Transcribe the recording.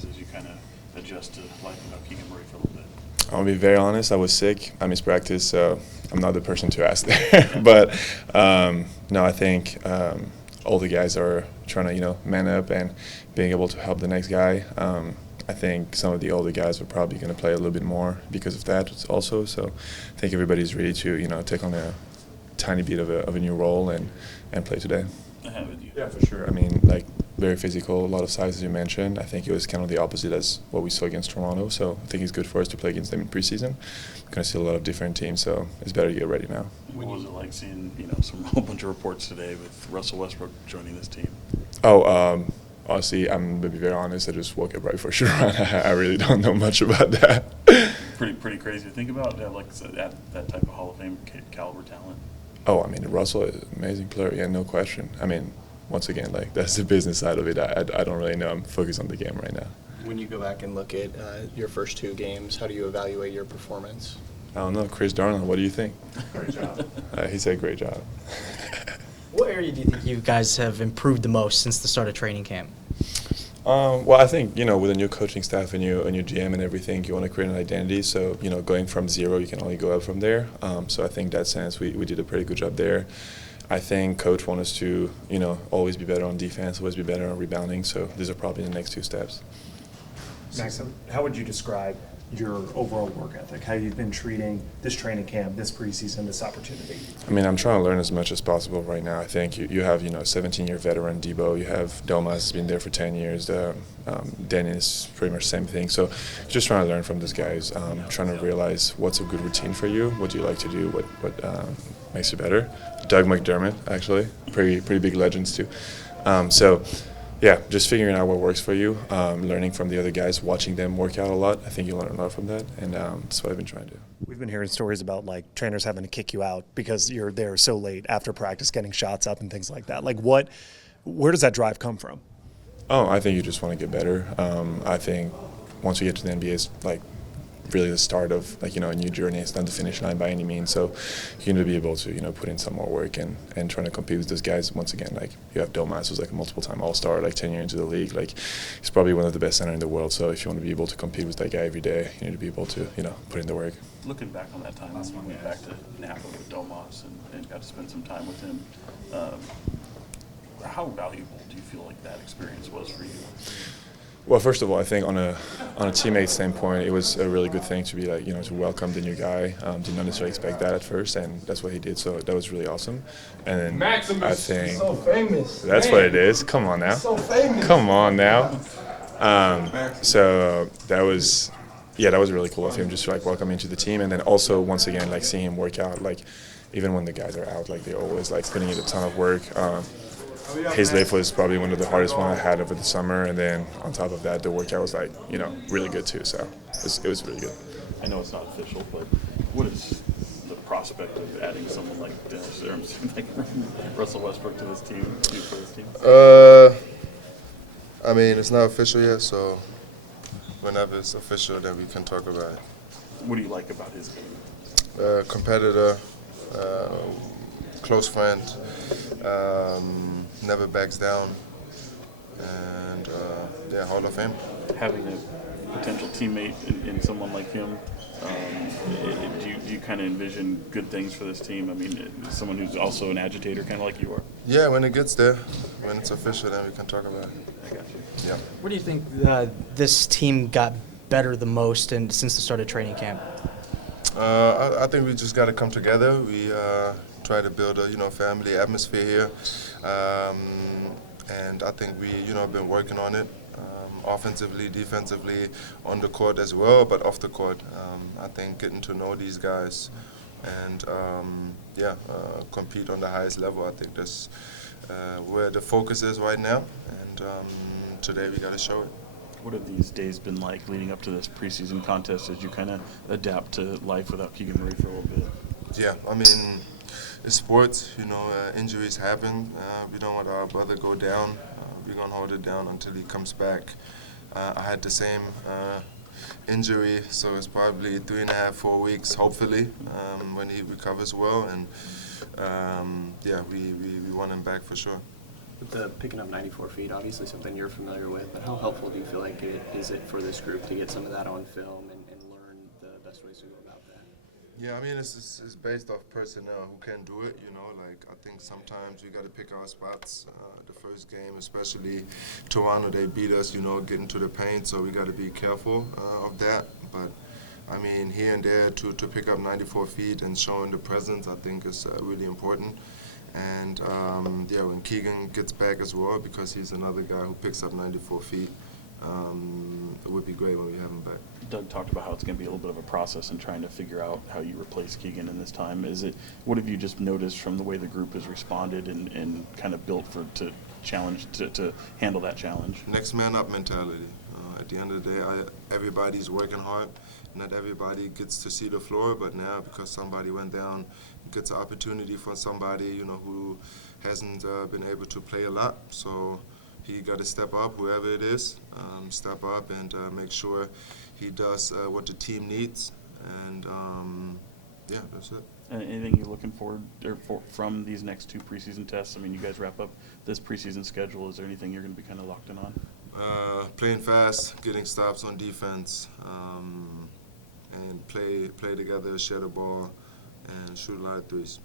guys as you kind of adjust to life without Keegan Murray for a little bit? I'll be very honest. I was sick. I missed practice, so I'm not the person to ask there. But no, I think all the guys are trying to, man up and being able to help the next guy. I think some of the older guys are probably going to play a little bit more because of that also. So I think everybody's ready to, take on a tiny bit of a new role and play today. Yeah, for sure. I mean, very physical, a lot of size, as you mentioned. I think it was kind of the opposite as what we saw against Toronto. So I think it's good for us to play against them in preseason. We're going to see a lot of different teams, so it's better to get ready now. What was it like seeing, a whole bunch of reports today with Russell Westbrook joining this team? Honestly, I'm going to be very honest. I just woke up right for Shootaround. I really don't know much about that. Pretty crazy to think about. To have that type of Hall of Fame caliber talent. Oh, I mean, Russell is an amazing player. Yeah, no question. I mean, once again, that's the business side of it. I don't really know. I'm focused on the game right now. When you go back and look at your first 2 games, how do you evaluate your performance? I don't know. Chris Darnold, what do you think? Great job. He said great job. What area do you think you guys have improved the most since the start of training camp? Well, I think, with a new coaching staff and your GM and everything, you want to create an identity. So, going from 0, you can only go up from there. So I think that sense, we did a pretty good job there. I think coach wants us to, always be better on defense, always be better on rebounding. So these are probably the next 2 steps. Maxime, how would you describe your overall work ethic, how you've been treating this training camp, this preseason, this opportunity? I mean, I'm trying to learn as much as possible right now. I think you have, 17-year veteran Debo. You have Domas has been there for 10 years. Dennis, pretty much same thing. So just trying to learn from these guys, trying to realize what's a good routine for you, what do you like to do, what makes you better. Doug McDermott, actually, pretty big legends too. Yeah, just figuring out what works for you, learning from the other guys, watching them work out a lot. I think you learn a lot from that, and that's what I've been trying to do. We've been hearing stories about trainers having to kick you out because you're there so late after practice, getting shots up and things like that. Where does that drive come from? Oh, I think you just want to get better. I think once we get to the NBA, it's really the start of a new journey. It's not the finish line by any means. So you're going to be able to put in some more work and trying to compete with those guys. Once again, you have Domas, who's a multiple-time All-Star, 10 years into the league. He's probably one of the best center in the world. So if you want to be able to compete with that guy every day, you need to be able to put in the work. Looking back on that time, when you went back to Napa with Domas and got to spend some time with him, how valuable do you feel like that experience was for you? Well, first of all, I think on a teammate standpoint, it was a really good thing to be to welcome the new guy. Did not necessarily expect that at first, and that's what he did. So that was really awesome. And then Maxime I think so famous. That's what it is. Come on now. So famous. Come on now. So that was really cool of him just to welcome me into the team, and then also once again seeing him work out. Even when the guys are out, they're always putting in a ton of work. His lift was probably one of the hardest one I had over the summer, and then on top of that, the workout was really good too. So it was really good. I know it's not official, but what is the prospect of adding someone like Dennis like Russell Westbrook to this team? For this team? I mean, it's not official yet, so whenever it's official, then we can talk about it. What do you like about his game? Competitor, close friend. Never backs down, and Hall of Fame. Having a potential teammate in someone like him, do you kind of envision good things for this team? I mean, someone who's also an agitator, kind of like you are. Yeah, when it gets there, when it's official, then we can talk about it. I got you. Yeah. Where do you think this team got better the most since the start of training camp? I think we just got to come together. We try to build a family atmosphere here, and I think we been working on it, offensively, defensively, on the court as well, but off the court. I think getting to know these guys and compete on the highest level. I think that's where the focus is right now, and today we got to show it. What have these days been like leading up to this preseason contest as you kind of adapt to life without Keegan Murray for a little bit? Yeah, I mean, it's sports, injuries happen. We don't want our brother go down. We're going to hold it down until he comes back. I had the same injury, so it's probably 3.5, 4 weeks, hopefully, when he recovers well. And, we want him back for sure. With the picking up 94 feet, obviously something you're familiar with, but how helpful do you feel like is it for this group to get some of that on film and learn the best ways to go about that? Yeah, I mean, it's based off personnel who can do it, you know. Like, I think sometimes we got to pick our spots. The first game, especially Toronto, they beat us, you know, getting to the paint, so we got to be careful of that. But, I mean, here and there to pick up 94 feet and showing the presence, I think is really important. And, yeah, when Keegan gets back as well, because he's another guy who picks up 94 feet, it would be great when we have him back. Doug talked about how it's going to be a little bit of a process in trying to figure out how you replace Keegan in this time. What have you just noticed from the way the group has responded and kind of built to handle that challenge? Next man up mentality. At the end of the day, everybody's working hard. Not everybody gets to see the floor, but now because somebody went down, it gets an opportunity for somebody, you know, who hasn't been able to play a lot. So he got to step up, whoever it is, step up and make sure he does what the team needs. And yeah, that's it. Anything you're looking forward from these next two preseason tests? I mean, you guys wrap up this preseason schedule. Is there anything you're going to be kind of locked in on? Playing fast, getting stops on defense, and play together, share the ball, and shoot a lot of threes.